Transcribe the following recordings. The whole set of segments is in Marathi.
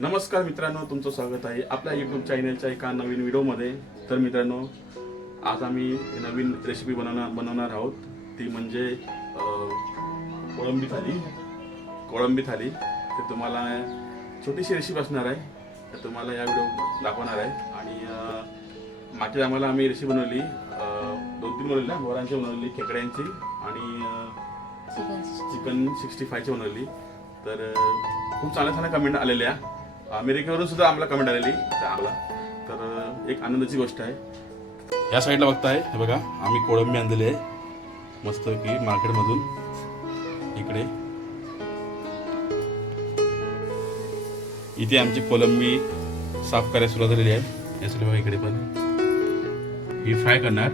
नमस्कार मित्रांनो तुमचं स्वागत आहे आपल्या यूट्यूब चॅनलच्या एका नवीन व्हिडिओमध्ये तर मित्रांनो आज आम्ही नवीन रेसिपी बनवणार बनवणार आहोत. ती म्हणजे कोळंबी थाली. कोळंबी थाली. तर तुम्हाला छोटीशी रेसिपी असणार आहे. तर तुम्हाला या व्हिडिओ दाखवणार आहे. आणि मागच्या आम्हाला आम्ही रेसिपी बनवली. दोन तीन बनवली ना बोरांची बनवली खेकड्यांची. आणि चिकन. सिक्स्टी फायची बनवली. तर खूप चांगल्या चांगल्या कमेंट आलेल्या. अमेरिकेवरून सुद्धा आम्हाला कमेंट आलेली. आम्हाला तर एक आनंदाची गोष्ट आहे. या साईडला बघताय. हे बघा आम्ही कोळंबी आणलेली आहे. मस्त की मार्केटमधून इकडे. इथे आमची कोलंबी साफ करायला सुरुवात झालेली आहे. यासाठी बघा इकडे पण. ही फ्राय करणार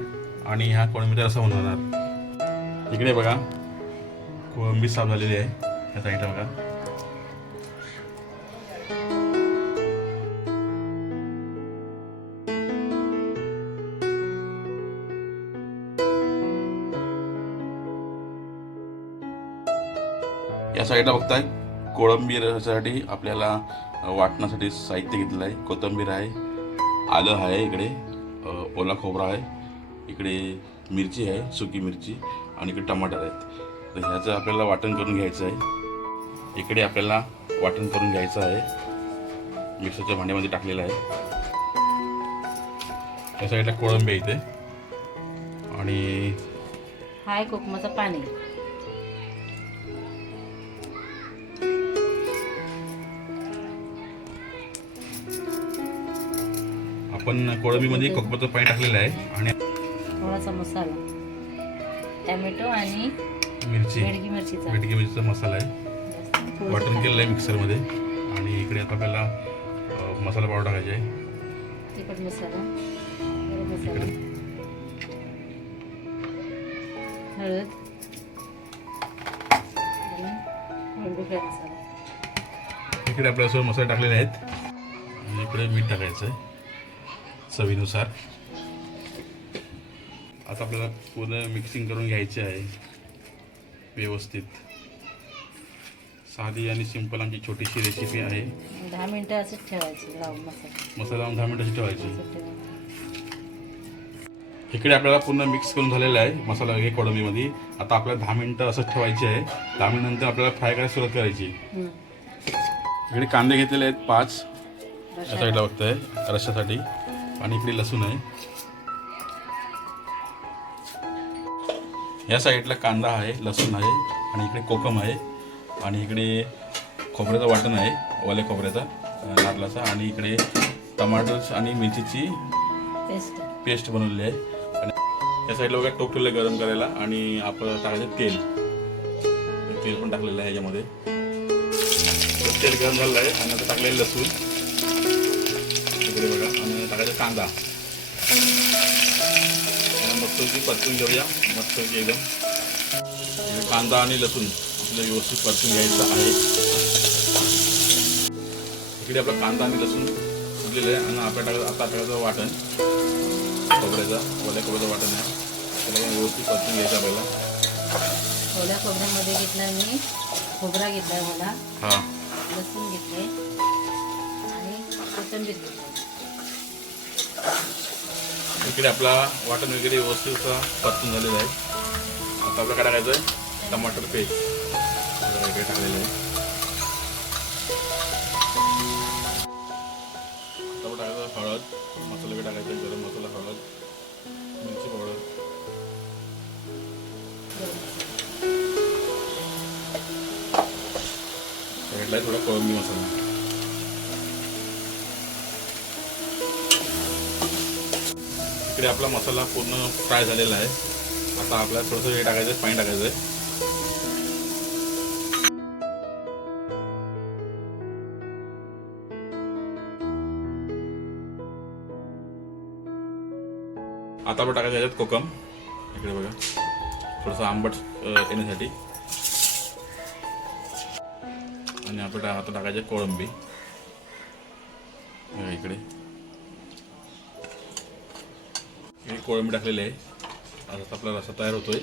आणि ह्या कोळंबीचा रसा होणार इकडे बघा कोळंबी साफ झालेली आहे. या साईडला बघा. या साईडला बघताय कोळंबी रसासाठी आपल्याला वाटण्यासाठी साहित्य घेतलेलं आहे. कोथिंबीर आहे आलं आहे इकडे ओला खोबरा आहे इकडे मिरची आहे सुकी मिरची आणि इकडे टमाटर आहेत. तर ह्याचं आपल्याला वाटण करून घ्यायचं आहे. इकडे आपल्याला वाटण करून घ्यायचं आहे. मिक्सरच्या भांड्यामध्ये टाकलेलं आहे. या साईडला कोळंबी इथे. आणि हाय कोकमाचं पाणी. आपण कोळंबीमध्ये कोकमाचं पाणी टाकलेलं आहे आणि थोडासा मसाला. टॅमॅटो आणि मिरची. बेडगी मिरचीचा. बेटकी मिरचीचा मसाला आहे. वाटण केलेलं आहे मिक्सरमध्ये. आणि इकडे आता आपल्याला मसाला पावडर टाकायचे आहे. तिखट मसाला. हळद. इकडे आपल्याला सर्व मसाले टाकलेले आहेत. आणि इकडे मीठ टाकायचं आहे. चवीनुसार. आता आपल्याला पूर्ण मिक्सिंग करून घ्यायचे आहे. व्यवस्थित. साधी आणि सिंपल आमची छोटीशी रेसिपी आहे. दहा मिनटं असंच ठेवायची लावून मसाला. मसाला लावून दहा मिनिटाची ठेवायची. इकडे आपल्याला पूर्ण मिक्स करून झालेलं आहे मसाला वगैरे कोळंबीमध्ये आता आपल्याला दहा मिनिटं असंच ठेवायची आहे. दहा मिनिटानंतर आपल्याला फ्राय करायला सुरुवात करायची. इकडे कांदे घेतलेले आहेत पाच. या. साईडला बघताय रश्श्यासाठी आणि इकडे लसूण आहे. या साईडला कांदा आहे लसूण आहे आणि इकडे कोकम आहे. आणि इकडे खोबऱ्याचं वाटण आहे ओल्या खोबऱ्याचा नारळाचा. आणि इकडे टमाटर आणि मिरचीची पेस्ट. बनवलेली आहे. आणि या साईडला टोप ठेवलं गरम करायला. आणि आपण टाकायचं तेल. तेल पण टाकलेलं आहे याच्यामध्ये. तेल गरम झालेलं आहे. आणि आता टाकलेलं लसूण. इकडे बघा. कांदा मस्तपैकी परतून घेऊया. मस्तपैकी एकदम. कांदा आणि लसूण आपल्याला व्यवस्थित परतून घ्यायचं आहे. इकडे आपला कांदा आणि लसूण फुटलेलं आहे आणि टाकायचं आता टाकायचं वाटण. खोबऱ्याचा ओल्या खोबऱ्याचं वाटण आहे. त्याला व्यवस्थित परतून घ्यायचं आपल्याला. ओल्या खोबऱ्यामध्ये घेतला मी. खोबरा घेतला मला. हां. लसूण घेतले आणि कोथिंबीर घेतली इकडे आपला वाटण वगैरे व्यवस्थित असं परतून झालेलं आहे. आता आपल्याला काय टाकायचं आहे? टमाटर पेस्ट. इकडे टाकलेलं आहे? आता टाकायचं हळद. मसाला वगैरे टाकायचा गरम मसाला हळद मिरची पावडर. साईडला आहे थोडा कोळंबी मसाला. इकडे आपला मसाला पूर्ण फ्राय झालेला आहे. आता आपल्याला थोडंसं हे टाकायचं आहे पाणी टाकायचं आहे. आता आपण टाकायचं याच्यात कोकम. इकडे बघा. थोडंसं आंबट येण्यासाठी. आणि आपण आता टाकायचे कोळंबी. इकडे. हे कोळंबी टाकलेली आहे. आता आपला रसा तयार होतोय.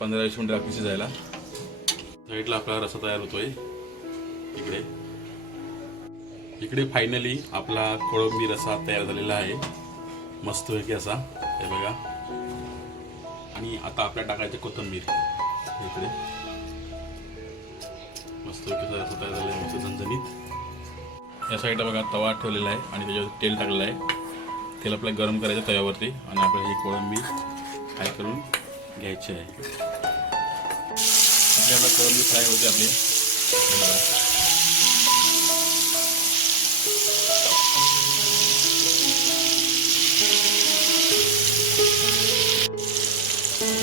पंधरा वीस मिनिटं लागतील जायला साईडला आपला रसा तयार होतोय. इकडे. इकडे फायनली आपला कोळंबी रसा तयार झालेला आहे. मस्त की असा. हे बघा. आणि आता आपल्या टाकायचे कोथिंबीर. इकडे. मस्तपैकी रसा तयार झालेला आहे मस्त झणझणीत. या साईडला बघा तवा ठेवलेला आहे आणि त्याच्यावर तेल टाकलेलं आहे. तेल आपल्याला गरम करायचं तव्यावरती आणि आपल्याला ही कोळंबी फ्राय करून घ्यायची आहे. इकडे आपला कोळंबी फ्राय होते आपली.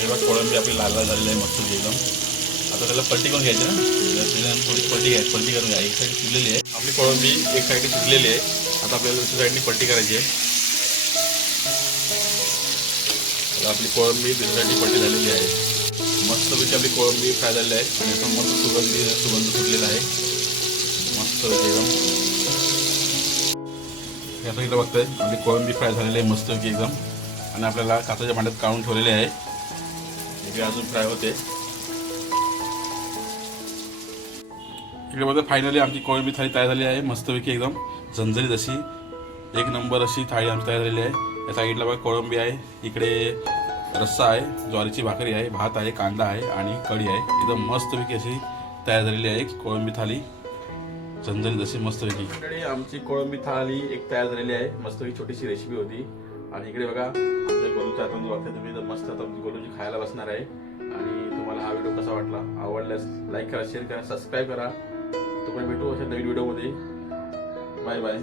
जेव्हा कोळंबी आपली लाल लाल झालेली आहे मस्त एकदम. आता त्याला पलटी करून घ्यायची ना. थोडी पलटी घ्यायची पलटी करून घ्या. एक साईड शिजलेली आहे. आपली कोळंबी एक साईड शिजलेली आहे. आता आपल्याला दुसऱ्या साईडनी पलटी करायची आहे. आपली कोळंबी दुसऱ्या पट्टी झालेली आहे. मस्तपैकी आपली कोळंबी फ्राय झालेली आहे. आणि आता मस्त सुगंधी सुगंध सुटलेला आहे. मस्त एकदम. या साईडला बघताय आपली कोळंबी फ्राय झालेली आहे मस्तपैकी एकदम. आणि आपल्याला काचाच्या भांड्यात काढून ठेवलेले आहे. इकडे अजून फ्राय होते. इकडे बघा फायनली आमची कोळंबी थाळी तयार झाली आहे. मस्तपैकी एकदम. झणझणीत अशी एक नंबर अशी थाळी आमची तयार झालेली आहे. या साईडला बघा कोळंबी आहे इकडे रस्सा आहे ज्वारीची भाकरी आहे भात आहे कांदा आहे आणि कढी आहे. एकदम मस्तपैकी अशी तयार झालेली आहे कोळंबी थाळी झणझणीत जशी मस्तपैकी इकडे आमची कोळंबी थाळी एक तयार झालेली आहे. मस्तपैकी छोटीशी रेसिपी होती. आणि इकडे बघा आमच्या गोलूचा आपण बघताय तुम्ही तर मस्त आता आमची गोलूची खायला बसणार आहे. आणि तुम्हाला हा व्हिडिओ कसा वाटला? आवडल्यास लाईक करा शेअर करा सबस्क्राईब करा. तुम्हाला भेटू अशा नवीन व्हिडिओमध्ये बाय बाय